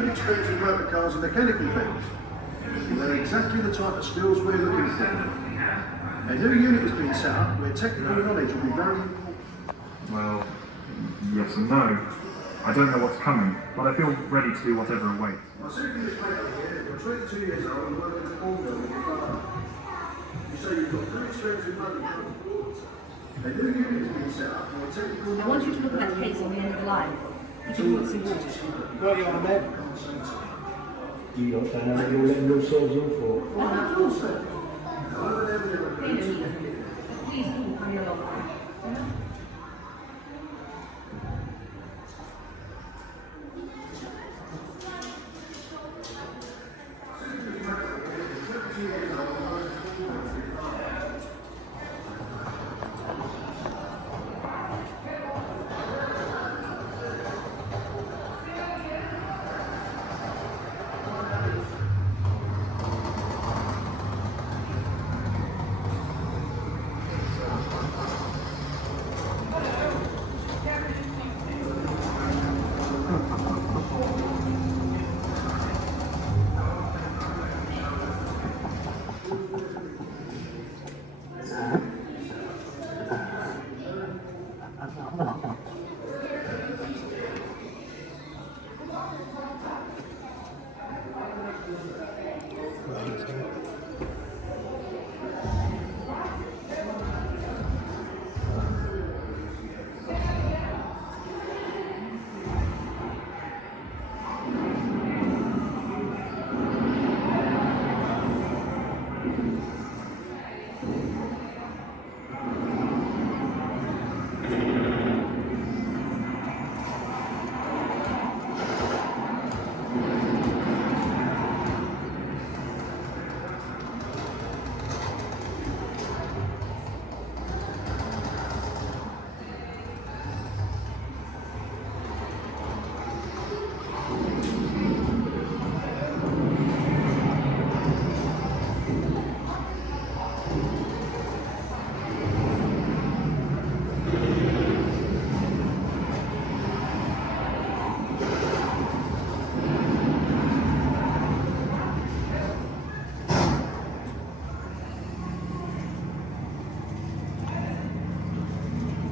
good experience in motor cars and mechanical things. They're exactly the type of skills we're looking for. A new unit has been set up where technical knowledge will be very important. Well, yes and no. I don't know what's coming, but I feel ready to do whatever awaits. I see from this paper here, you're 22 years old and working at Bovington with your father. You say you've got good experience in motor cars. A new unit has been set up where technical knowledge... I want you to look at that case on the end of the line. You can look some water. What are you on there? Do you not know what you're letting yourselves in for? Please do come here along.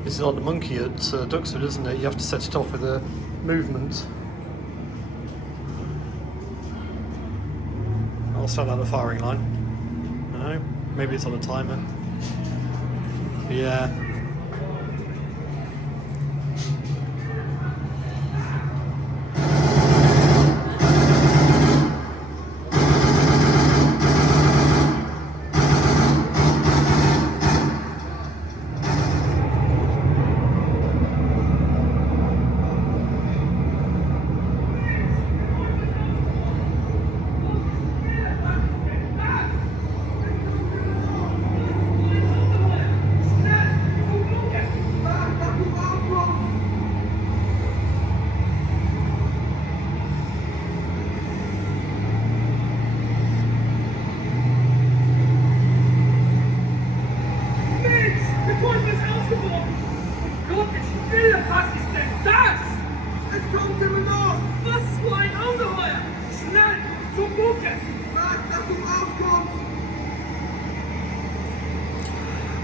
This is like the monkey at Duxford, isn't it? You have to set it off with a movement. I'll start out the firing line. No, maybe it's on a timer. Yeah.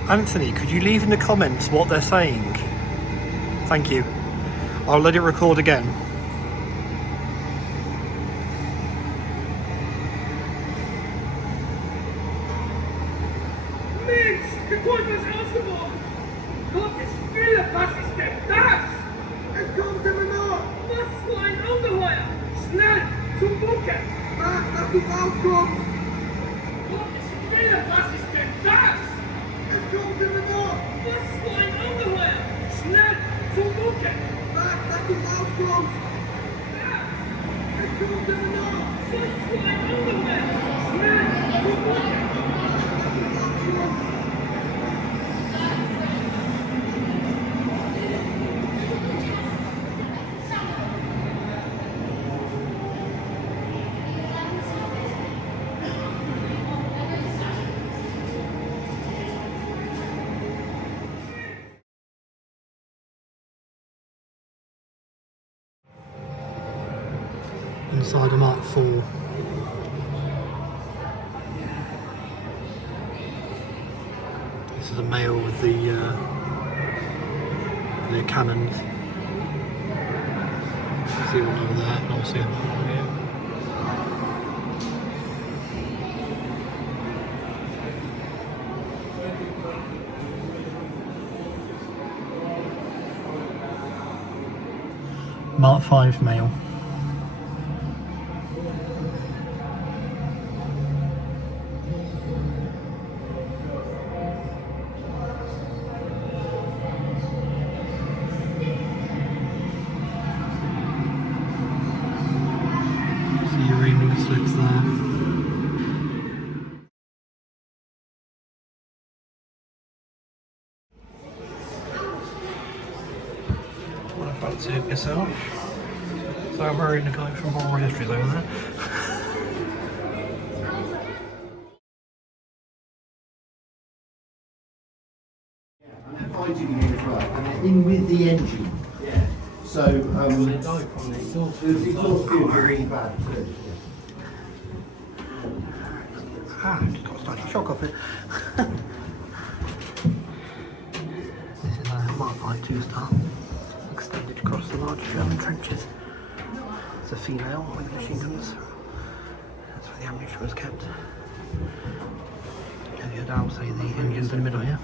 Anthony, could you leave in the comments what they're saying? Thank you. I'll let it record again. Mensch, geteufels Ausgebot! Gottes Wille, was ist denn das? Es kommt immer noch! Was für ein Ungeheuer! Schnell, zum Bunker! Wart, dass du rauskommst! Gottes Wille, was ist denn das? Es kommt immer noch! Was für ein Ungeheuer! Schnell, zum Bunker! Wart, dass du rauskommst! Es kommt immer noch! Was für ein Ungeheuer! Schnell, zum Bunker! inside a Mark IV. This is a male with the cannons. See one over there, and I'll see one over here. Mark V male. See your aiming slips there. What a fancy it yourself. So we're in the collection of oral histories over there. And they're fighting here as well, and they're in with the engine. Yeah. So, the exhaust fuel is really bad too. Just got a static shock off it. This is a Mark V 2-star, extended across the large German trenches. It's a female with machine guns. That's where the ammunition was kept. And you down, say the engine's in the middle here.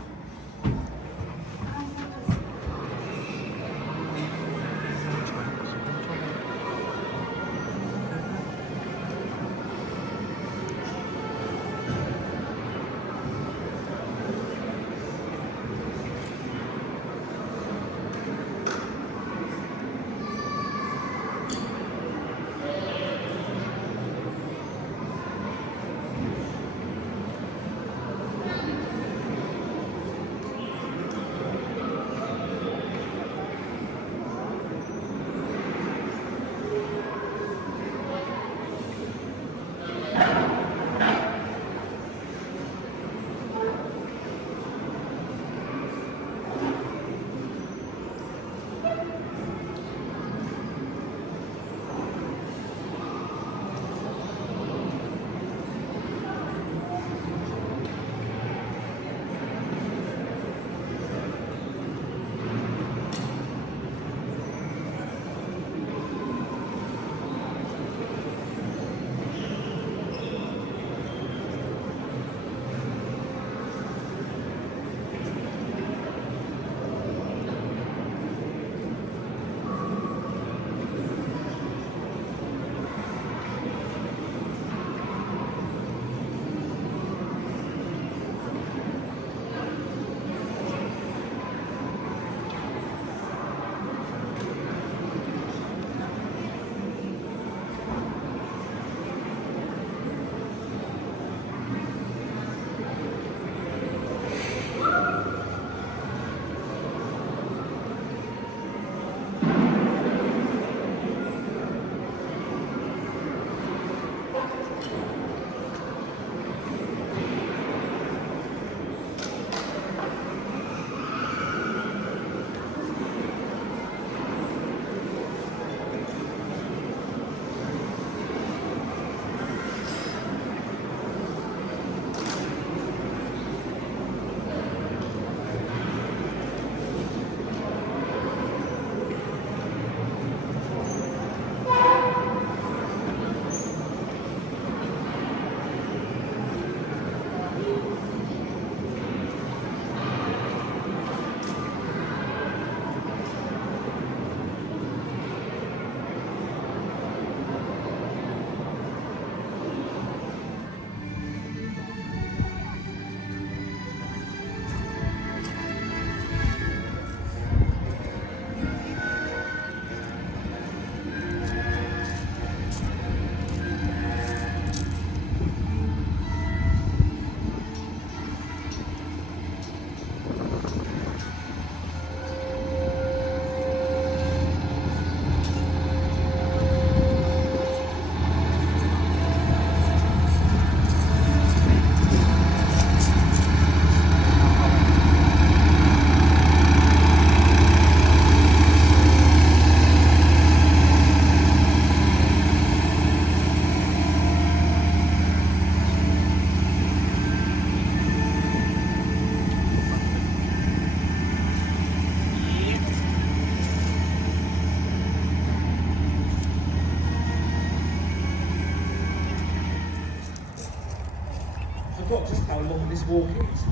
forgotten how long this walk is.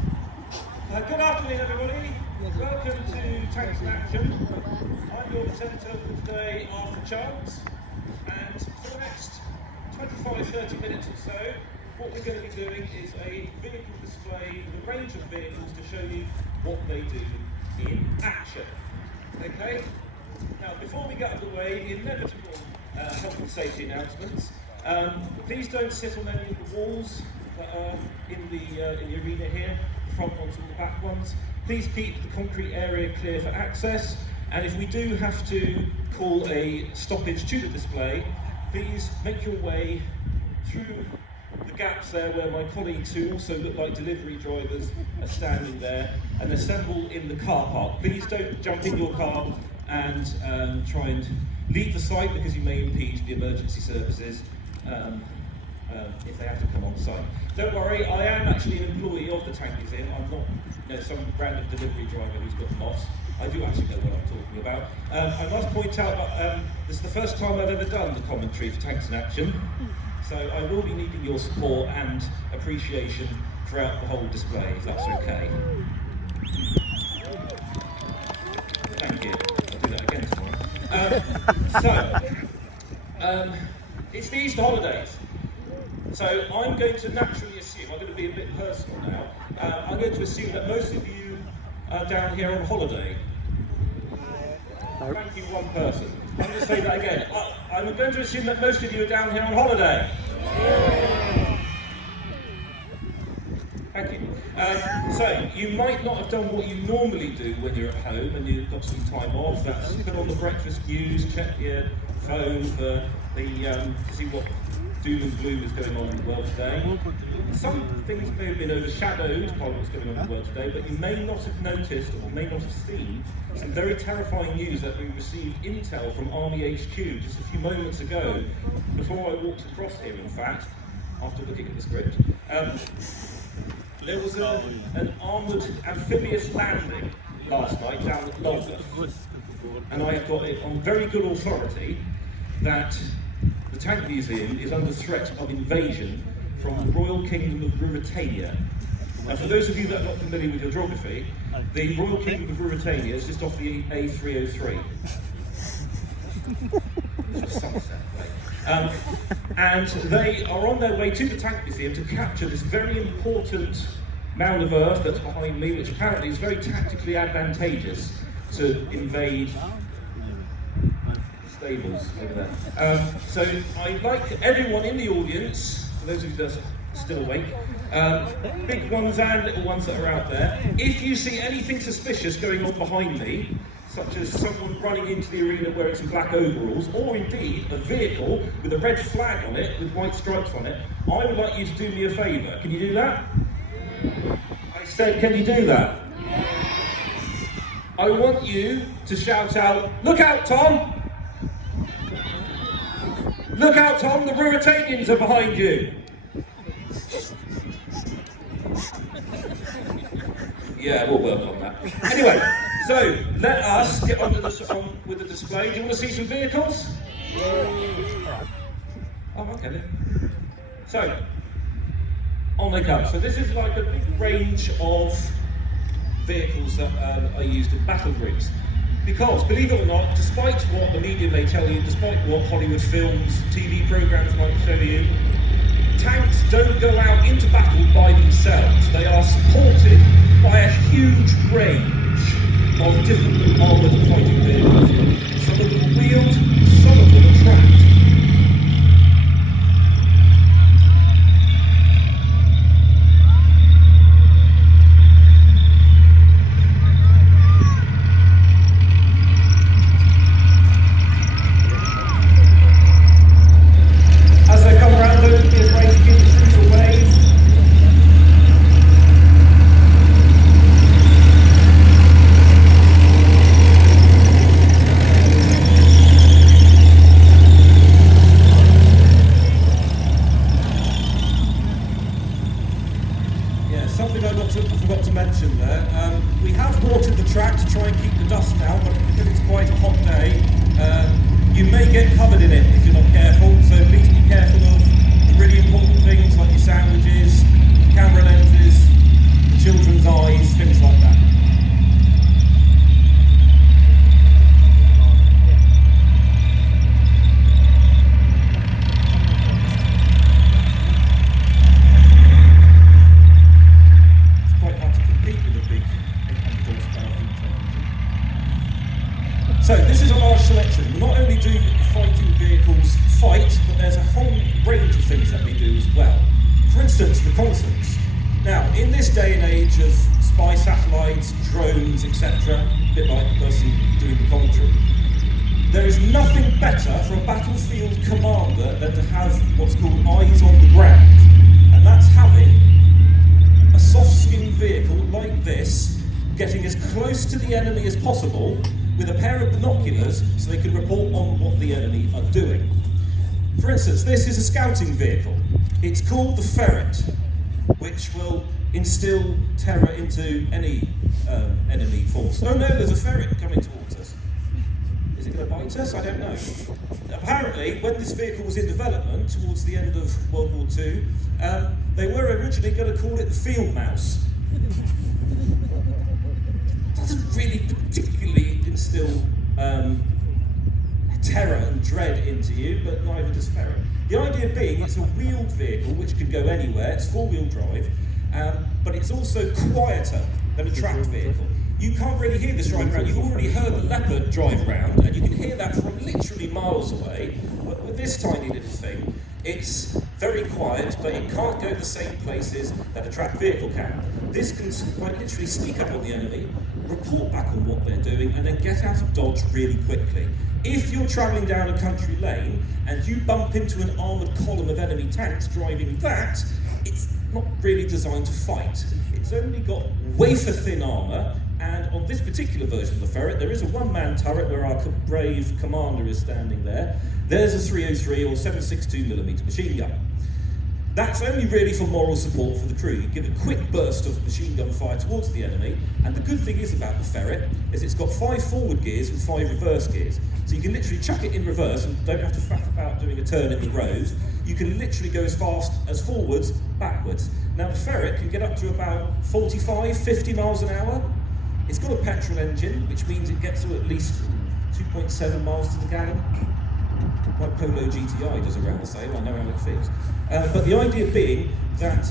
Good afternoon, everybody. Welcome to Tanks in Action. I'm your presenter for today, Arthur Charles, and for the next 25-30 minutes or so, what we're going to be doing is a vehicle display with a range of vehicles to show you what they do in action. Okay? Now, before we get underway, the inevitable health and safety announcements. Please don't sit on any of the walls that are in the arena here, the front ones and the back ones. Please keep the concrete area clear for access, and if we do have to call a stoppage to the display, please make your way through the gaps there where my colleagues, who also look like delivery drivers, are standing there, and assemble in the car park. Please don't jump in your car and try and leave the site, because you may impede the emergency services if they have to come on site. Don't worry, I am actually an employee of the Tank Museum. I'm not some random delivery driver who's got lost. I do actually know what I'm talking about. I must point out that this is the first time I've ever done the commentary for Tanks in Action, so I will be needing your support and appreciation throughout the whole display, if that's okay. Thank you. I'll do that again tomorrow. It's the Easter holidays, so I'm going to naturally assume, I'm going to be a bit personal now, I'm going to assume that most of you are down here on holiday. Thank you, one person. I'm going to say that again. I'm going to assume that most of you are down here on holiday. Thank you. So, you might not have done what you normally do when you're at home and you've got some time off. That's put on the breakfast news, check your phone for the see what doom and gloom is going on in the world today. Some things may have been overshadowed by what's going on in the world today, but you may not have noticed or may not have seen some very terrifying news that we received intel from Army HQ just a few moments ago, before I walked across here, in fact, after looking at the script. There was an armoured amphibious landing last night down at Longworth, and I have got it on very good authority that the Tank Museum is under threat of invasion from the Royal Kingdom of Ruritania. Now, for those of you that are not familiar with your geography, the Royal Kingdom of Ruritania is just off the A303. And they are on their way to the Tank Museum to capture this very important mound of earth that's behind me, which apparently is very tactically advantageous to invade stables over there. So I'd like everyone in the audience, for those of you that are still awake, big ones and little ones that are out there, if you see anything suspicious going on behind me, such as someone running into the arena wearing some black overalls, or indeed a vehicle with a red flag on it with white stripes on it, I would like you to do me a favour. Can you do that? I said, can you do that? I want you to shout out, "Look out, Tom! Look out, Tom, the Ruritanians are behind you!" Yeah, we'll work on that. Anyway, so let us get on with the display. Do you want to see some vehicles? Oh, okay then. So, on they come. So this is like a big range of vehicles that are used in battle groups. Because, believe it or not, despite what the media may tell you, despite what Hollywood films, TV programs might show you, tanks don't go out into battle by themselves. They are supported by a huge range of different armoured fighting vehicles. Some of them are wheeled, some of them are tracked. As they come around, don't be afraid to give the crews a wave. Something I forgot to mention there. We have watered the track to try and keep the dust down, but because it's quite a hot day, you may get covered in it if you're not careful. So please be careful of the really important things like your sandwiches, camera lenses. things that they do as well. For instance, reconnaissance. Now, in this day and age of spy satellites, drones, etc., a bit like the person doing the commentary, there is nothing better for a battlefield commander than to have what's called eyes on the ground. And that's having a soft-skinned vehicle like this, getting as close to the enemy as possible with a pair of binoculars so they can report on what the enemy are doing. For instance, this is a scouting vehicle. It's called the Ferret, which will instill terror into any enemy force. Oh no, there's a ferret coming towards us. Is it going to bite us? I don't know. Apparently, when this vehicle was in development towards the end of World War II, they were originally going to call it the Field Mouse. Doesn't really particularly instill terror and dread into you, but neither does Ferret. The idea being it's a wheeled vehicle which can go anywhere, it's four-wheel drive, but it's also quieter than a tracked vehicle. You can't really hear this drive around. You've already heard the Leopard drive round, and you can hear that from literally miles away. But with this tiny little thing, it's very quiet, but it can't go the same places that a tracked vehicle can. This can quite literally sneak up on the enemy, report back on what they're doing, and then get out of dodge really quickly. If you're travelling down a country lane and you bump into an armoured column of enemy tanks driving that, it's not really designed to fight. It's only got wafer-thin armour, and on this particular version of the Ferret, there is a one-man turret where our brave commander is standing there. There's a 303 or 7.62mm machine gun. That's only really for moral support for the crew. You give a quick burst of machine gun fire towards the enemy, and the good thing is about the Ferret is it's got 5 forward gears and 5 reverse gears. So you can literally chuck it in reverse and don't have to faff about doing a turn in the road. You can literally go as fast as forwards, backwards. Now the Ferret can get up to about 45, 50 miles an hour. It's got a petrol engine, which means it gets to at least 2.7 miles to the gallon. My Polo GTI does around the same, I know how it feels. But the idea being that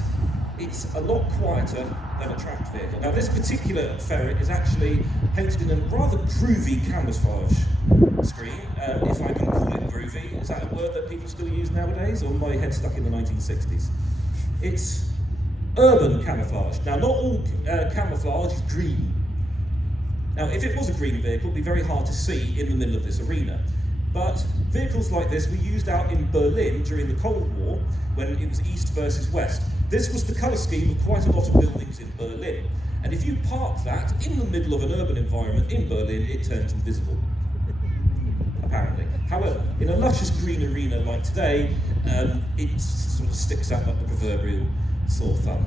it's a lot quieter than a tracked vehicle. Now this particular Ferret is actually painted in a rather groovy camouflage screen, if I can call it groovy. Is that a word that people still use nowadays, or am I head stuck in the 1960s? It's urban camouflage. Now not all camouflage is green. Now if it was a green vehicle, it would be very hard to see in the middle of this arena. But vehicles like this were used out in Berlin during the Cold War when it was east versus west. This was the colour scheme of quite a lot of buildings in Berlin. And if you park that in the middle of an urban environment in Berlin, it turns invisible, apparently. However, in a luscious green arena like today, it sort of sticks out like the proverbial sore thumb.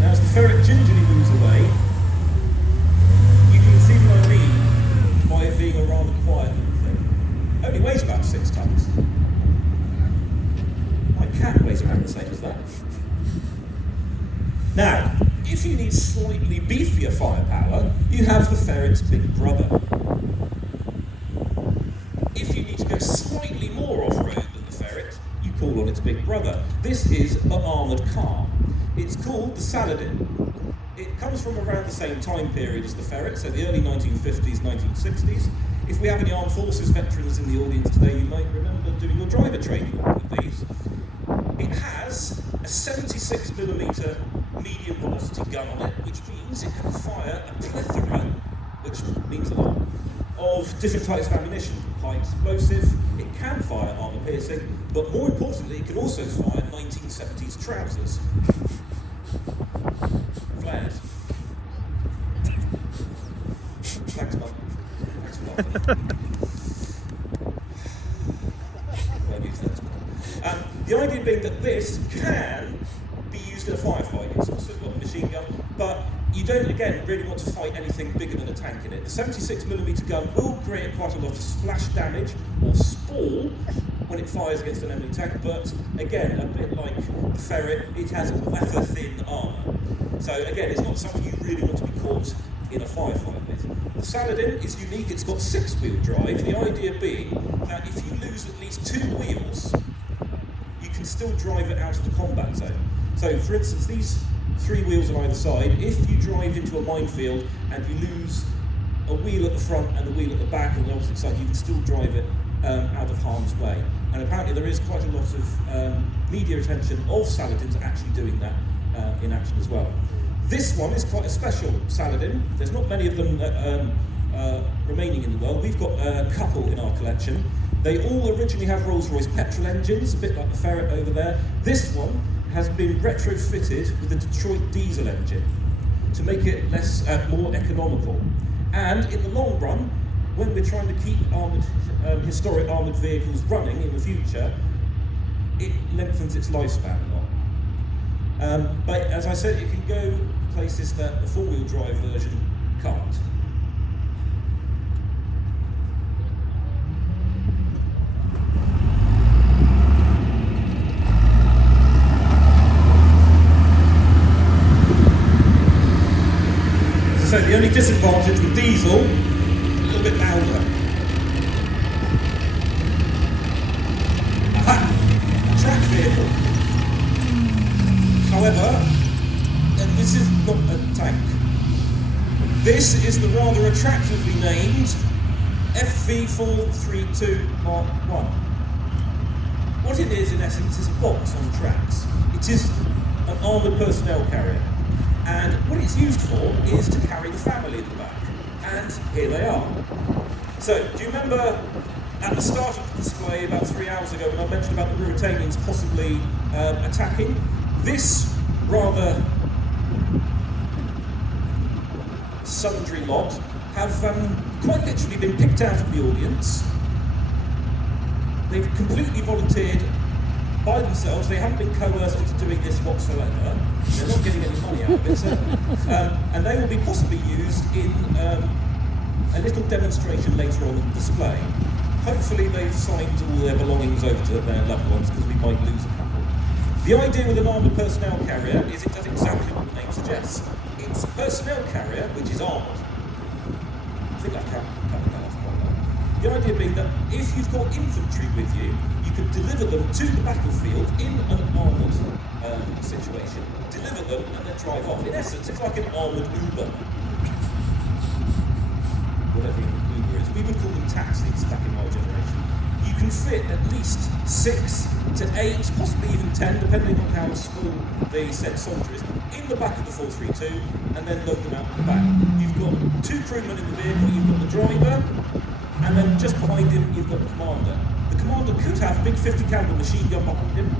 Now, as the Ferret gingerly moves away, you can see what I mean by it being a rather quiet little thing. It only weighs about 6 tons. My cat weighs around the same as that. Now, if you need slightly beefier firepower, you have the Ferret's big brother. If you need to go slightly more off-road than the Ferret, you call on its big brother. This is an armoured car. It's called the Saladin. It comes from around the same time period as the Ferret, so the early 1950s, 1960s. If we have any armed forces veterans in the audience today, you might remember doing your driver training with these. It has a 76mm medium velocity gun on it, which means it can fire a plethora, which means a lot, of different types of ammunition. High explosive, it can fire armour piercing, but more importantly, it can also fire 1970s trousers. Flares. Thanks, Mum. Thanks for laughing. Well, use that. The idea being that this can be used in a firefight. It's also got a machine gun, but you don't, again, really want to fight anything bigger than a tank in it. The 76mm gun will create quite a lot of splash damage or spall when it fires against an enemy tank, but again, a bit like the Ferret, it has wafer-thin armour. So again, it's not something you really want to be caught in a firefight with. The Saladin is unique, it's got 6-wheel drive, the idea being that if you lose at least 2 wheels, you can still drive it out of the combat zone. So for instance, these 3 wheels on either side, if you drive into a minefield and you lose a wheel at the front and a wheel at the back, and on the opposite side you can still drive it out of harm's way. And apparently there is quite a lot of media attention of Saladins actually doing that in action as well. This one is quite a special Saladin. There's not many of them remaining in the world. We've got a couple in our collection. They all originally have Rolls-Royce petrol engines, a bit like the Ferret over there. This one has been retrofitted with a Detroit diesel engine to make it more economical. And in the long run, when we're trying to keep historic armoured vehicles running in the future, it lengthens its lifespan a lot. But as I said, it can go places that the four-wheel drive version can't. So the only disadvantage with diesel, a little bit louder. Aha! A track vehicle. However, this is not a tank. This is the rather attractively named FV432 Mark I. What it is, in essence, is a box on tracks. It is an armoured personnel carrier. And what it's used for is to carry the family in the back. And here they are. So, do you remember at the start of the display about 3 hours ago when I mentioned about the Mauritanians possibly attacking? This rather sundry lot have quite literally been picked out of the audience. They've completely volunteered by themselves. They haven't been coerced into doing this whatsoever. They're not getting any money out of it. And they will be possibly used in a little demonstration later on in the display. Hopefully they've signed all their belongings over to their loved ones, because we might lose a couple. The idea with an armoured personnel carrier is it does exactly what the name suggests. It's a personnel carrier which is armoured. I think I've covered that off quite well. The idea being that if you've got infantry with you, you could deliver them to the battlefield in an armoured situation, deliver them and then drive off. In essence, it's like an armoured Uber. Whatever Uber is. We would call them taxis back in my generation. You can fit at least 6 to 8, possibly even 10, depending on how small the said soldier is, in the back of the 432, and then load them out the back. You've got 2 crewmen in the vehicle, you've got the driver, and then just behind him you've got the commander. The commander could have a big 50 caliber machine gun behind him,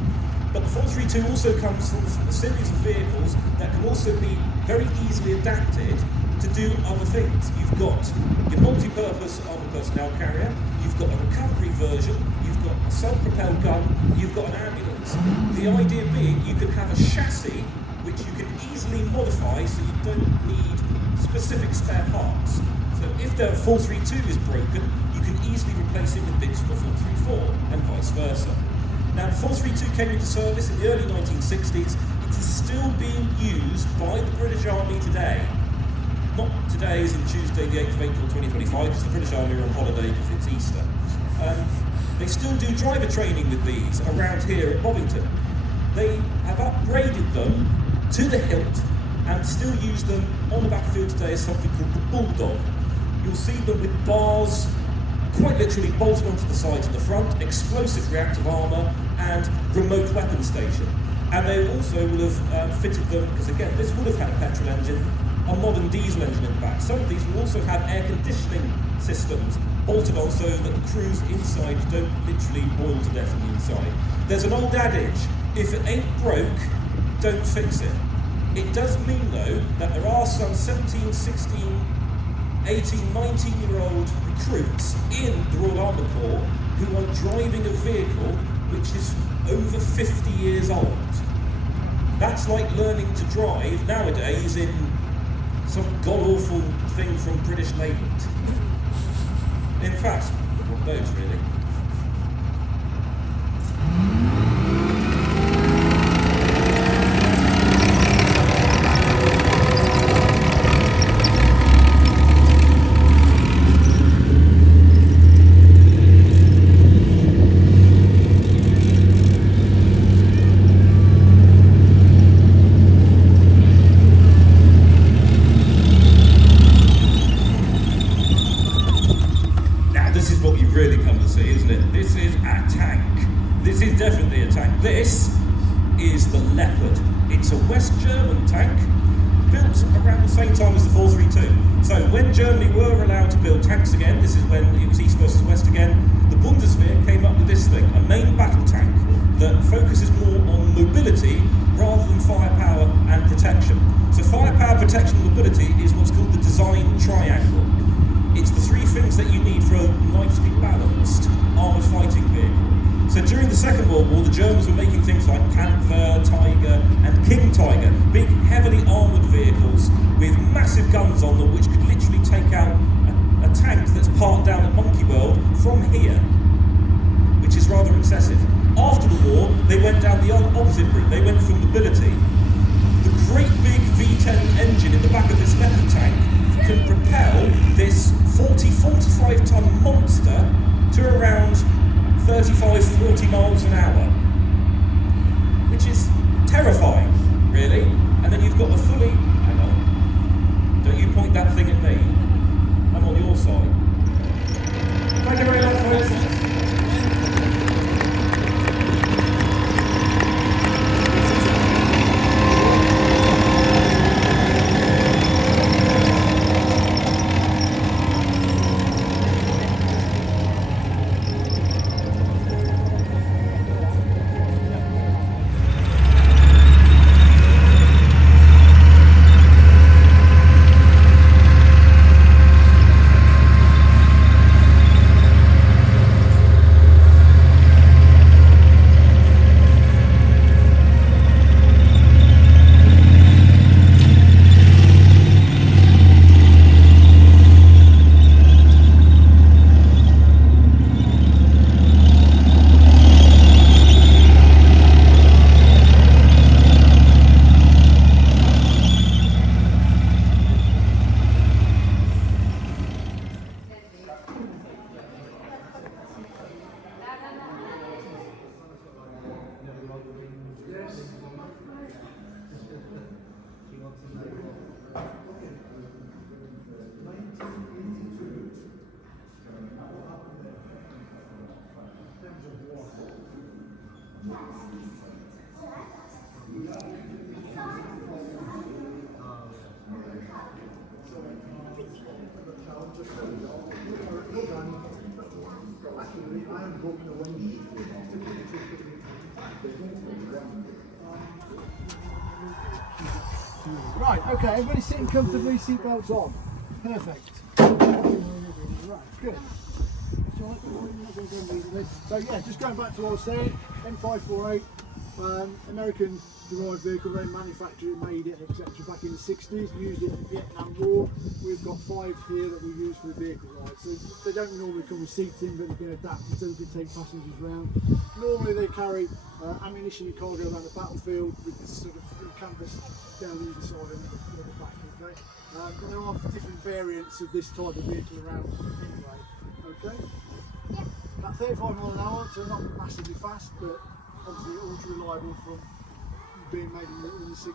but the 432 also comes from a series of vehicles that can also be very easily adapted to do other things. You've got your multi-purpose armoured personnel carrier, you've got a recovery version, you've got a self-propelled gun, you've got an ambulance. The idea being you can have a chassis which you can easily modify so you don't need specific spare parts. So if the 432 is broken, you can easily replace it with bits from the 434 and vice versa. Now, the 432 came into service in the early 1960s. It is still being used by the British Army today. Not today, as in Tuesday, the 8th of April 2025, because the British Army are on holiday because it's Easter. They still do driver training with these around here at Bovington. They have upgraded them to the hilt and still use them on the battlefield today as something called the Bulldog. You'll see them with bars quite literally bolted onto the sides and the front, explosive reactive armour and remote weapon station. And they also will have fitted them, because again this would have had a petrol engine, a modern diesel engine in the back. Some of these will also have air conditioning systems bolted on so that the crews inside don't literally boil to death on the inside. There's an old adage, if it ain't broke, don't fix it. It does mean though that there are some 17, 16, 18, 19-year-old recruits in the Royal Armoured Corps who are driving a vehicle which is over 50 years old. That's like learning to drive nowadays in some god-awful thing from British Leyland. In fact, one of those really. really come to see, isn't it? This is a tank. This is definitely a tank. This is the Leopard. It's a West German tank, built around the same time as the 432. So when Germany were allowed to build tanks again, this is when it was East versus West again, the Bundeswehr came up with this thing, a main battle tank that focuses more on mobility rather than firepower and protection. So firepower, protection and mobility is what's called the design triangle. It's the three things that you need for a nicely balanced armoured fighting vehicle. So during the Second World War, the Germans were making things like Panther, Tiger and King Tiger, big heavily armoured vehicles with massive guns on them which could literally take out a tank that's parked down at Monkey World from here, which is rather excessive. After the war, they went down the opposite route. They went for mobility. The great big V10 engine in the back of this Leopard tank can propel this 40-45 ton monster to around 35-40 miles an hour, which is terrifying, really. And then you've got a fully, hang on, don't you point that thing at me, I'm on your side. Thank you very much, folks. Right, okay, everybody sitting comfortably, seatbelts on. Perfect. Right, good. So yeah, just going back to what I was saying, M548, American derived vehicle, they manufactured, made it, etc. back in the 60s, used it in the Vietnam War. We've got 5 here that we use for the vehicle ride. So they don't normally come with seats in, but they've been adapted so they can take passengers around. Normally they carry ammunition and cargo around the battlefield with this sort of canvas down either side and the back, okay? But there are different variants of this type of vehicle around anyway, okay? About 35 miles an hour, so not massively fast, but obviously ultra reliable from being made in the 60s.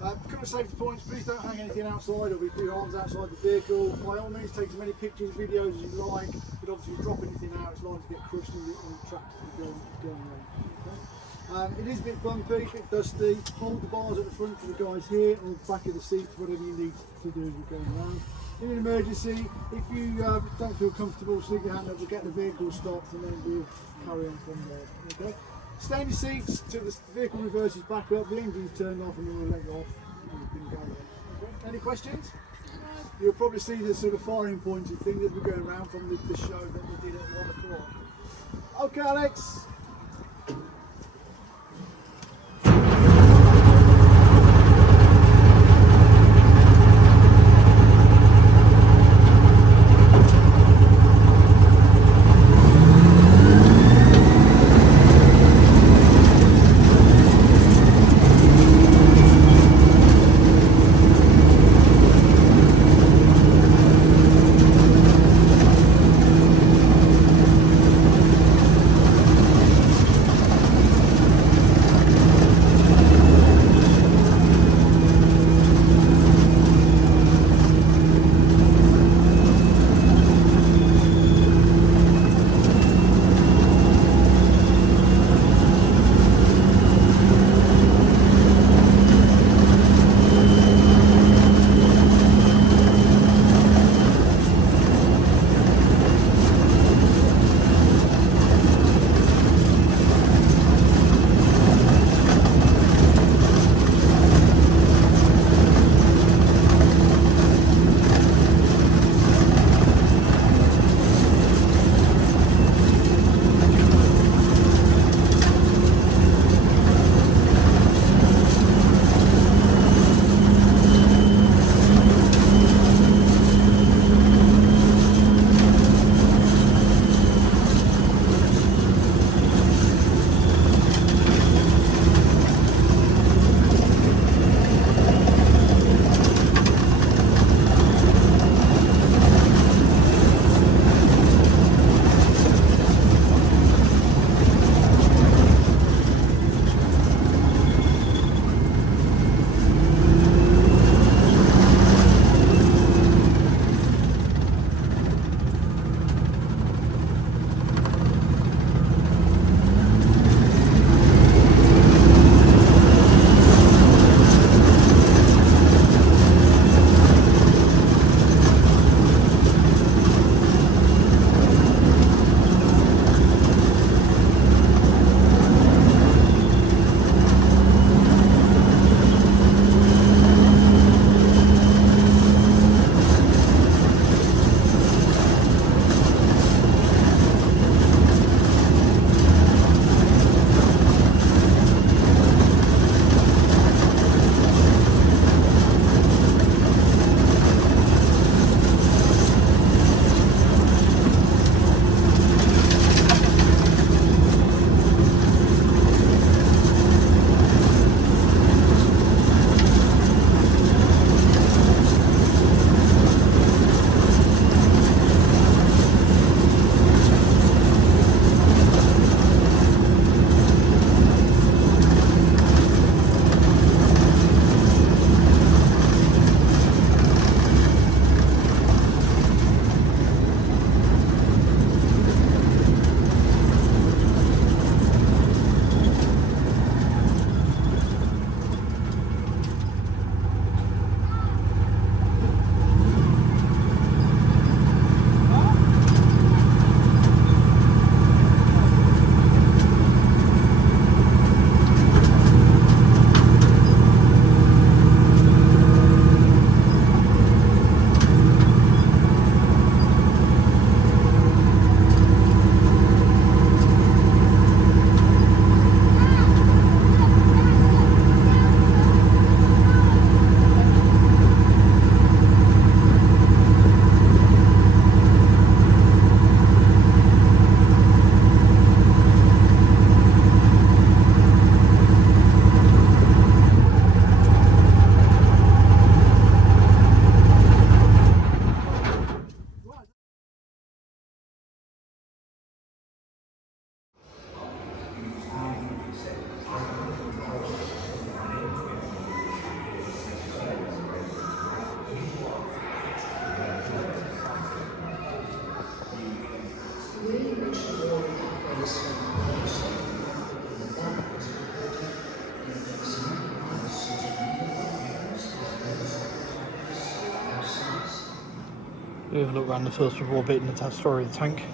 Couple of safety points, please don't hang anything outside or with your arms outside the vehicle. By all means take as many pictures, videos as you like, but obviously if you drop anything out it's likely to get crushed on the tracks that are going around. Okay? It is a bit bumpy, a bit dusty. Hold the bars at the front for the guys here, or the back of the seats, whatever you need to do as you're going around. In an emergency, if you don't feel comfortable, stick your hand up, we'll get the vehicle stopped and then we'll carry on from there. Okay? Stay in your seats till the vehicle reverses back up, the engine's turned off and then we'll let you off and you can go again. Okay? Any questions? You'll probably see the sort of firing pointed thing that we're going around from the show that we did at 1 o'clock. Okay, Alex. We'll have a look around the First World War bit and the story of the tank.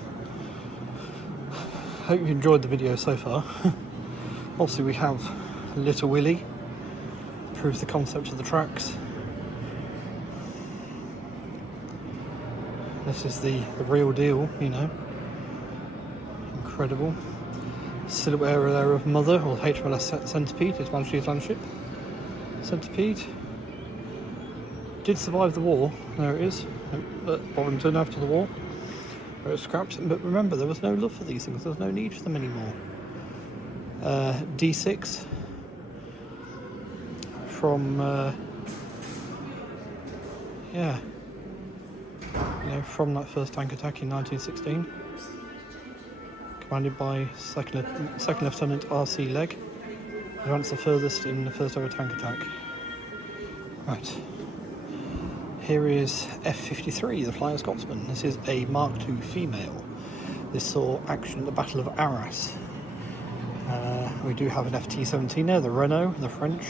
Hope you enjoyed the video so far. Obviously we have Little Willie, proves the concept of the tracks. This is the real deal, you know. Incredible. Silhouette there of Mother, or HMLS Centipede, is one she's landship. Centipede. Did survive the war, there it is, at Bovington after the war. Where it was scrapped, but remember there was no love for these things, there was no need for them anymore. D6 from, yeah, you know, from that first tank attack in 1916, commanded by Second Lieutenant R.C. Legg, who went the furthest in the first ever tank attack. Right. Here is F-53, the Flying Scotsman. This is a Mark II female. This saw action at the Battle of Arras. We do have an FT-17 there, the Renault, the French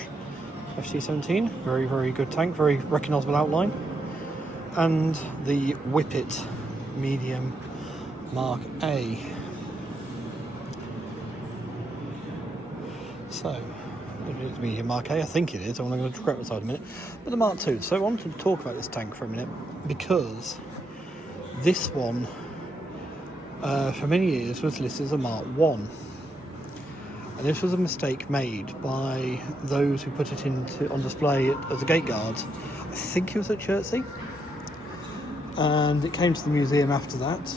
FT-17. Very, very good tank, very recognisable outline. And the Whippet medium Mark A. So, it is medium Mark A, I think it is. I'm going to correct myself in a minute. But the Mark II. So I wanted to talk about this tank for a minute because this one, for many years, was listed as a Mark I. And this was a mistake made by those who put it on display as a gate guard. I think it was at Chertsey. And it came to the museum after that.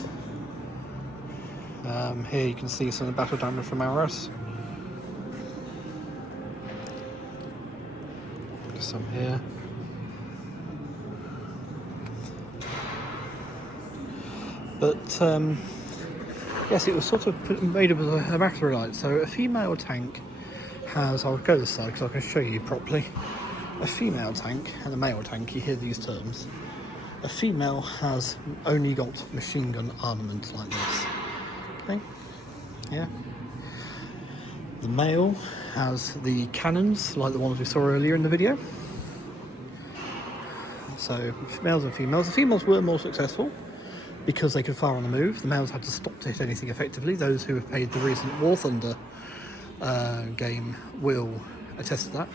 Here you can see some of the battle damage from Arras. Some here. But yes, it was sort of made up as a macrolite. So a female tank has, I'll go this side because I can show you properly. A female tank and a male tank, you hear these terms. A female has only got machine gun armament like this. Okay, yeah. The male has the cannons like the ones we saw earlier in the video. So males and females. The females were more successful because they could fire on the move. The males had to stop to hit anything effectively. Those who have played the recent War Thunder game will attest to that.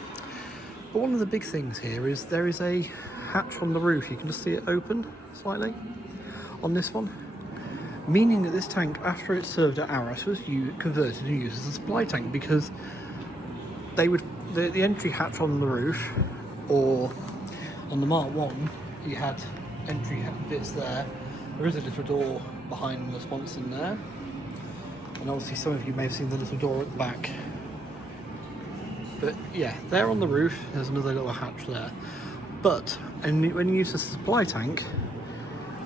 But one of the big things here is there is a hatch on the roof. You can just see it open slightly on this one, meaning that this tank, after it served at Arras, was converted and used as a supply tank, because they would the entry hatch on the roof, or on the Mark I, you had entry bits there. There is a little door behind the sponson there, and obviously some of you may have seen the little door at the back. But yeah, there on the roof, there's another little hatch there. But and when you use a supply tank,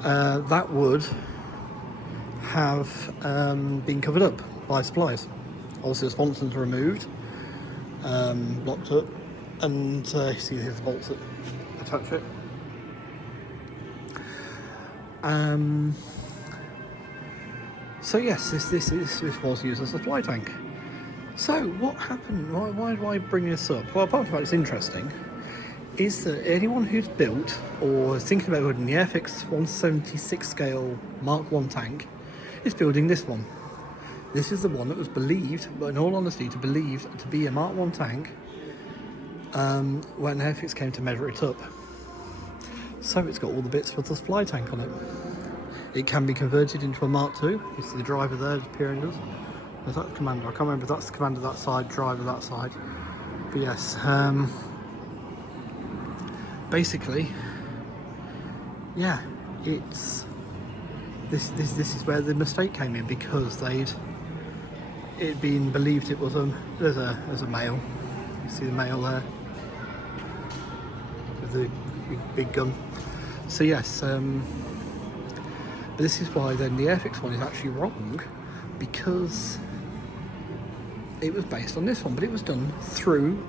that would have been covered up by supplies. Obviously the sponsons are removed, blocked up, and you see the bolts that attach it. So yes, this was used as a supply tank. So what happened? Why do I bring this up? Well, apart from the fact it's interesting, is that anyone who's built or is thinking about building the Airfix 176 scale Mark I tank is building this one. This is the one that was believed, but in all honesty, to be a Mark I tank when Airfix came to measure it up. So it's got all the bits for the supply tank on it. It can be converted into a Mark II. You see the driver there, the Pyrenees. There's that commander. I can't remember if that's the commander that side, driver that side. But yes, basically, yeah, it's this is where the mistake came in, because it'd been believed it was there's a male. You see the male there with the big gun. So yes, but this is why then the Airfix one is actually wrong, because it was based on this one, but it was done through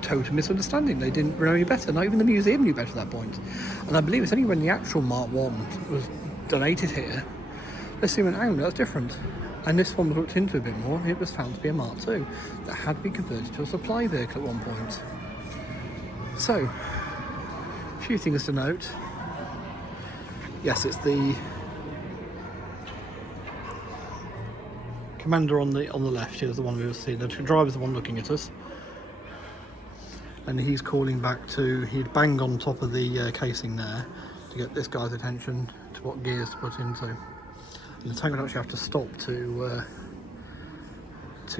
total misunderstanding. They didn't know any better. Not even the museum knew better at that point. And I believe it's only when the actual Mark I was donated here, they went, oh, that's different. And this one was looked into a bit more. It was found to be a Mark II that had been converted to a supply vehicle at one point. So, a few things to note. yes, it's the commander on the left. Here's the one we were seeing. The driver's the one looking at us, and he's calling back to. He'd bang on top of the casing there to get this guy's attention to what gears to put into. And the tank would actually have to stop to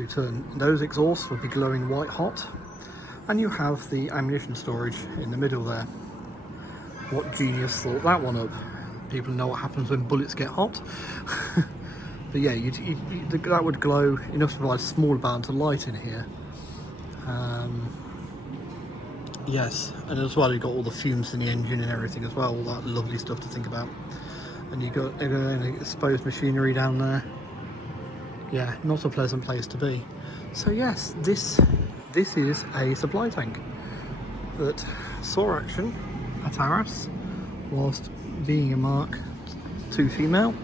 turn. Those exhausts would be glowing white hot, and you have the ammunition storage in the middle there. What genius thought that one up? People know what happens when bullets get hot. But yeah, that would glow enough to provide a small amount of light in here. Yes, and as well you've got all the fumes in the engine and everything as well, all that lovely stuff to think about. And you've got exposed machinery down there. Yeah, not a pleasant place to be. So yes, this is a supply tank that saw action at Arras whilst being a Mark II female.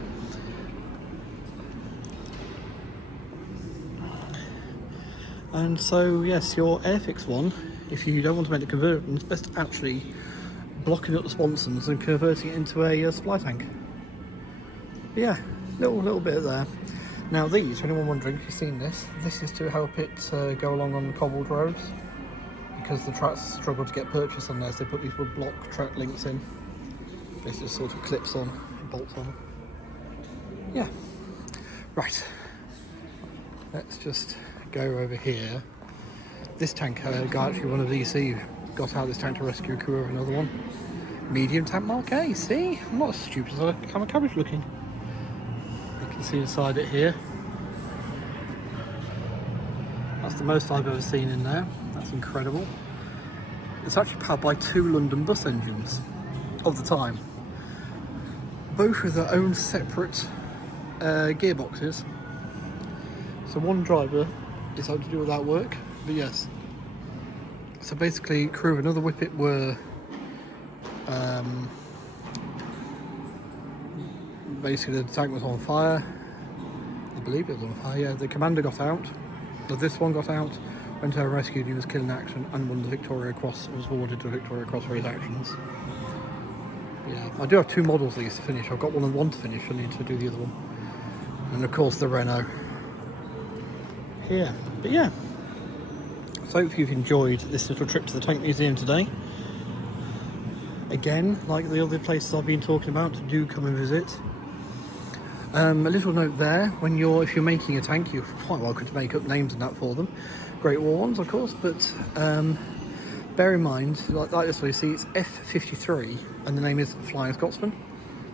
And so yes, your Airfix one, if you don't want to make the conversion, it's best actually blocking up the sponsons and converting it into a supply tank. But yeah, little bit there. Now these, for anyone wondering if you've seen this is to help it go along on the cobbled roads, because the tracks struggle to get purchase on there, so they put these wood block track links in. This just sort of clips on, bolts on. Yeah, right. Let's just go over here. This tank guy, actually one of DC, got out this tank to rescue a crew of another one. Medium tank Mark A, see? I'm not as stupid as I'm a cabbage looking. You can see inside it here. That's the most I've ever seen in there. That's incredible. It's actually powered by 2 London bus engines of the time. Both with their own separate gearboxes. So one driver decided to do all that work, but yes. So basically, crew of another Whippet were basically the tank was on fire. I believe it was on fire. Yeah, the commander got out. So this one got out, went over and rescued. He was killed in action and won the Victoria Cross. Was awarded the Victoria Cross for his actions. Yeah, I do have 2 models of these to finish. I've got one to finish. I need to do the other one, and of course the Renault here. But yeah, so hope you've enjoyed this little trip to the Tank Museum today. Again, like the other places I've been talking about, do come and visit. A little note there, if you're making a tank, you're quite welcome to make up names and that for them. Great War ones, of course, but bear in mind, like this one, you see it's F53, and the name is Flying Scotsman.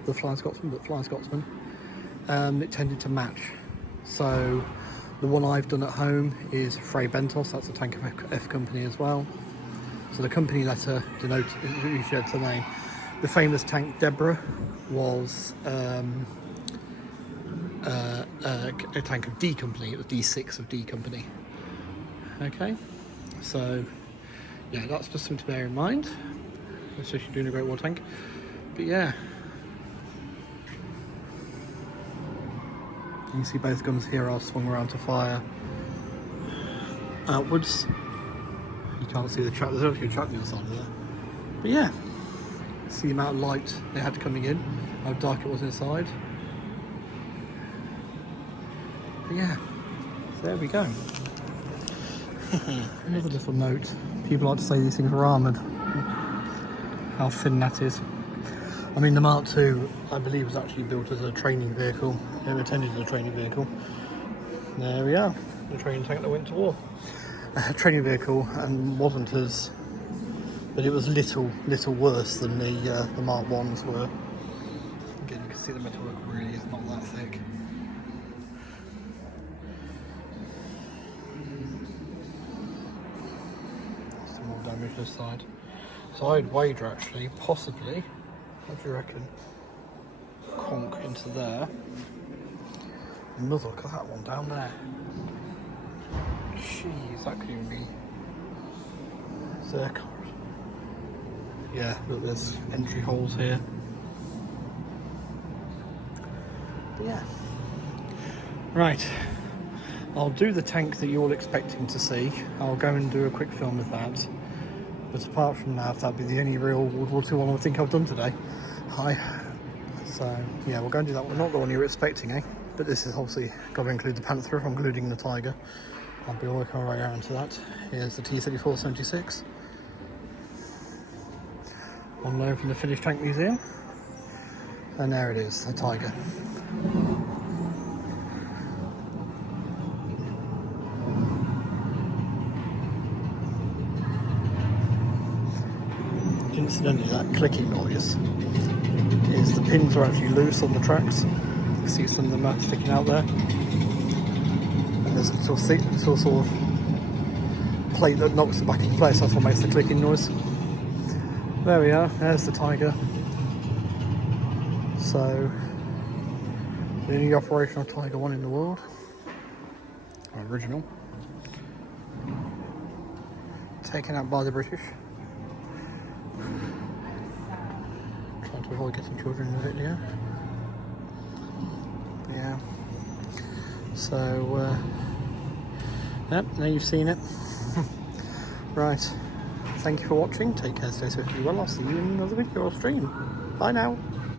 The Flying Scotsman, but Flying Scotsman. It tended to match. So the one I've done at home is Frey Bentos, that's a Tank F company as well. So the company letter denotes the name. The famous tank Deborah was a tank of D company. It was D6 of D company. Okay, so yeah, that's just something to bear in mind, especially doing a Great War tank. But yeah, you can see both guns here are swung around to fire outwards. You can't see the trap, there's actually a trap on the other side of there. But yeah, see the amount of light they had coming in, how dark it was inside. But yeah, so there we go. Another little note, people like to say these things are armoured. How thin that is. I mean, the Mark II, I believe, was actually built as a training vehicle, intended as a training vehicle. There we are, the training tank that went to war. A training vehicle, and wasn't as, but it was little worse than the Mark Is were. Again, you can see the metalwork really is not that thick. Some more damage this side. So I'd wager actually, possibly, what do you reckon? Conk into there. Mother, look at that one down there. Jeez, that could even be circle. Yeah, look, there's entry holes here. But yeah. Right. I'll do the tank that you're all expecting to see. I'll go and do a quick film of that. But apart from that, that'd be the only real World War II one I think I've done today. So yeah, we're going to do that one. Not the one you were expecting, eh? But this is obviously got to include the panther, including the tiger. I'll be working my way around to that. Here's the T-34-76. On loan from the Finnish Tank Museum. And there it is, the tiger. Incidentally, that clicking noise is the pins are actually loose on the tracks. You can see some of them are sticking out there. And there's a little sort of plate that knocks it back into place. That's what makes the clicking noise. There we are. There's the tiger. So the only operational Tiger one in the world, original, taken out by the British. Trying to avoid getting children in the video. But yeah. So yep, now you've seen it. Right. Thank you for watching. Take care, stay safe, be well. I'll see you in another video or stream. Bye now.